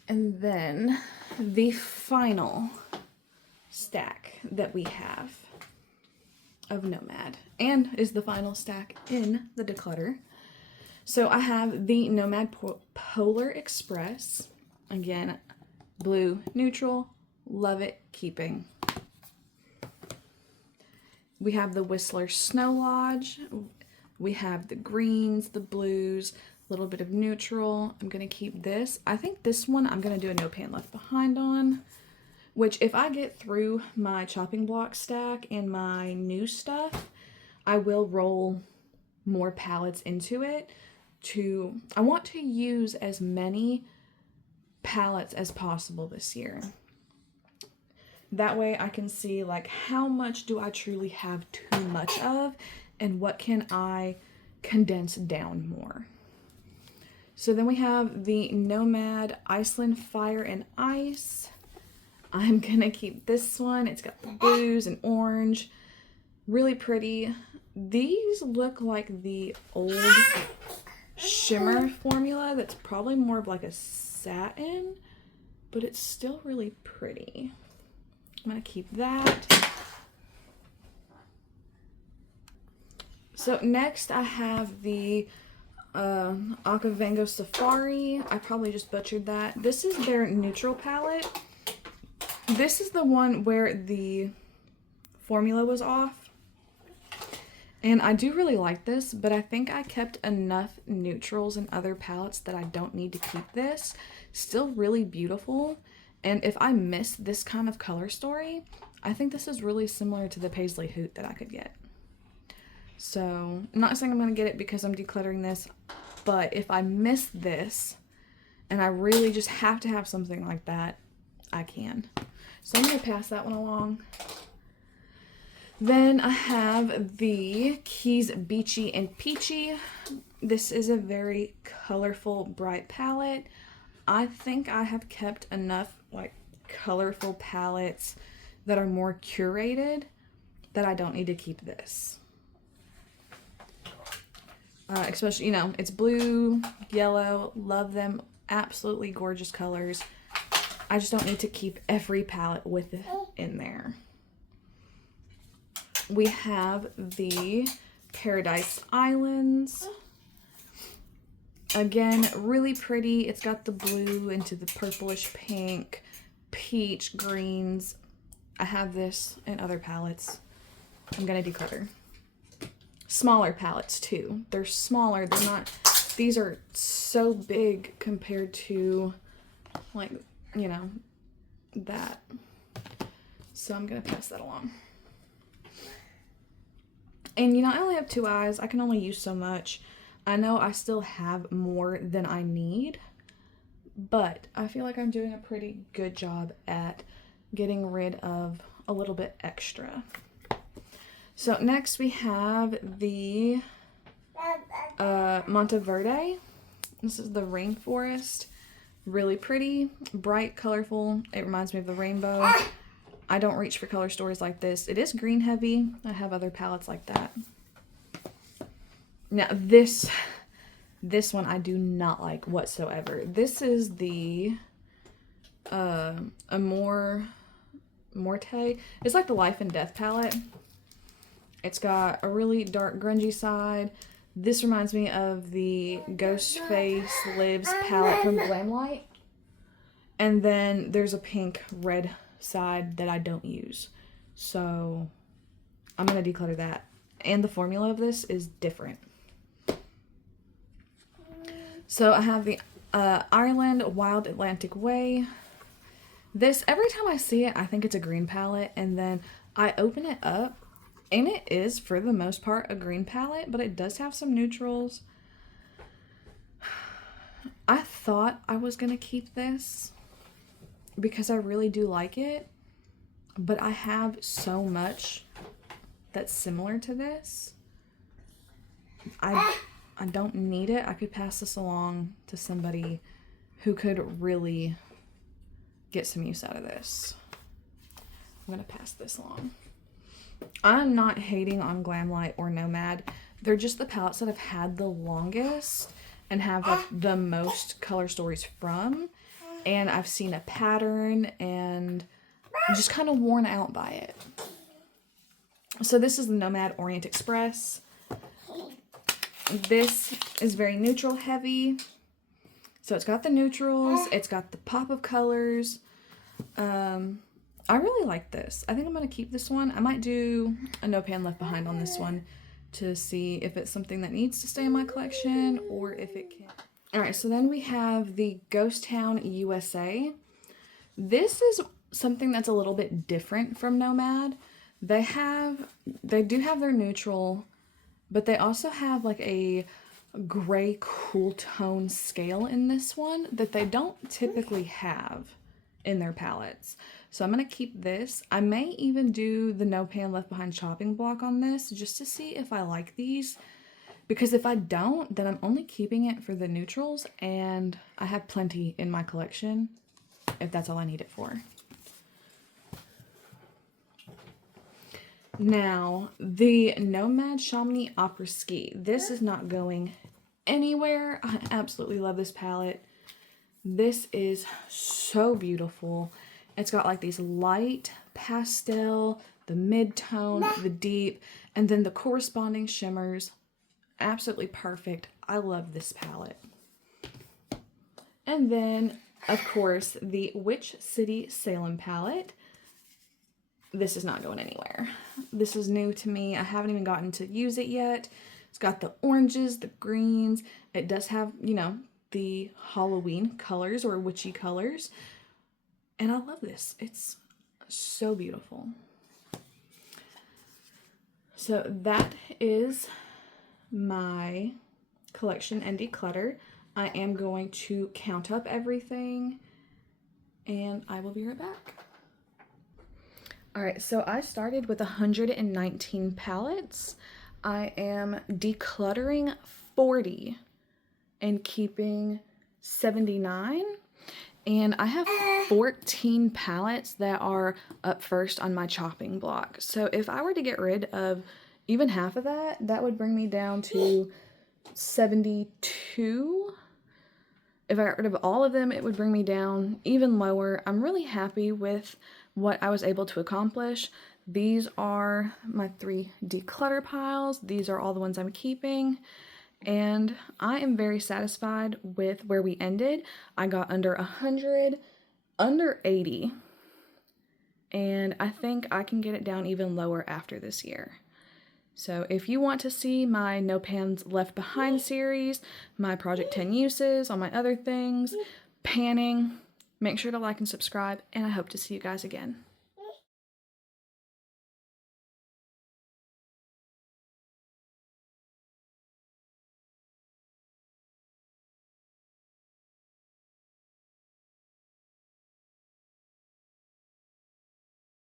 And then the final stack that we have of Nomad, and is the final stack in the declutter. So I have the Nomad Polar Express. Again, blue, neutral, love it, keeping. We have the Whistler Snow Lodge. We have the greens, the blues, a little bit of neutral. I'm going to keep this. I think this one I'm going to do a No Pan Left Behind on, which if I get through my chopping block stack and my new stuff, I will roll more palettes into it. I want to use as many palettes as possible this year. That way I can see like how much do I truly have too much of and what can I condense down more. So then we have the Nomad Iceland Fire and Ice. I'm gonna keep this one. It's got the blues and orange, really pretty. These look like the old shimmer formula that's probably more of like a satin, but it's still really pretty. I'm gonna keep that. So next I have the Akavango Safari. I probably just butchered that. This is their neutral palette. This is the one where the formula was off. And I do really like this, but I think I kept enough neutrals in other palettes that I don't need to keep this. Still really beautiful. And if I miss this kind of color story, I think this is really similar to the Paisley Hoot that I could get. So, I'm not saying I'm going to get it because I'm decluttering this, but if I miss this, and I really just have to have something like that, I can. So I'm going to pass that one along. Then I have the Keys Beachy and Peachy. This is a very colorful, bright palette. I think I have kept enough like colorful palettes that are more curated that I don't need to keep this. Especially, you know, it's blue, yellow, love them, absolutely gorgeous colors. I just don't need to keep every palette with it in there. We have the Paradise Islands. Again, really pretty. It's got the blue into the purplish pink, peach, greens. I have this in other palettes. I'm going to declutter. Smaller palettes too. They're smaller. They're not, these are so big compared to like, you know, that. So I'm going to pass that along. And you know, I only have 2 eyes. I can only use so much. I know I still have more than I need, but I feel like I'm doing a pretty good job at getting rid of a little bit extra. So next we have the Monteverde. This is the Rainforest. Really pretty, bright, colorful. It reminds me of the rainbow. I don't reach for color stories like this. It is green heavy. I have other palettes like that. Now this one I do not like whatsoever. This is the Morte. It's like the Life and Death palette. It's got a really dark grungy side. This reminds me of the Ghostface Lives palette from Glamlite. And then there's a pink red side that I don't use. So I'm going to declutter that. And the formula of this is different. So I have the Ireland Wild Atlantic Way. This, every time I see it, I think it's a green palette. And then I open it up. And it is, for the most part, a green palette. But it does have some neutrals. I thought I was going to keep this because I really do like it. But I have so much that's similar to this. I don't need it. I could pass this along to somebody who could really get some use out of this. I'm going to pass this along. I'm not hating on Glamlite or Nomad. They're just the palettes that I've had the longest and have like the most color stories from. And I've seen a pattern and I'm just kind of worn out by it. So this is the Nomad Orient Express. This is very neutral heavy. So it's got the neutrals. It's got the pop of colors. I really like this. I think I'm going to keep this one. I might do a No Pan Left Behind on this one to see if it's something that needs to stay in my collection or if it can. Alright, so then we have the Ghost Town USA. This is something that's a little bit different from Nomad. They do have their neutral, but they also have like a gray cool tone scale in this one that they don't typically have in their palettes. So I'm going to keep this. I may even do the No Pan Left Behind chopping block on this just to see if I like these. Because if I don't, then I'm only keeping it for the neutrals and I have plenty in my collection if that's all I need it for. Now, the Nomad Chamonix Opera Ski. This is not going anywhere. I absolutely love this palette. This is so beautiful. It's got like these light pastel, the mid-tone, the deep, and then the corresponding shimmers. Absolutely perfect. I love this palette. And then, of course, the Witch City Salem palette. This is not going anywhere. This is new to me. I haven't even gotten to use it yet. It's got the oranges, the greens. It does have, you know, the Halloween colors or witchy colors. And I love this. It's so beautiful. So that is my collection and declutter. I am going to count up everything and I will be right back. Alright, so I started with 119 palettes. I am decluttering 40 and keeping 79. And I have 14 palettes that are up first on my chopping block. So if I were to get rid of even half of that, that would bring me down to 72. If I got rid of all of them, it would bring me down even lower. I'm really happy with what I was able to accomplish. These are my 3 declutter piles. These are all the ones I'm keeping. And I am very satisfied with where we ended. I got under 100, under 80. And I think I can get it down even lower after this year. So if you want to see my No Pans Left Behind series, my Project 10 uses, all my other things, panning, make sure to like and subscribe, and I hope to see you guys again.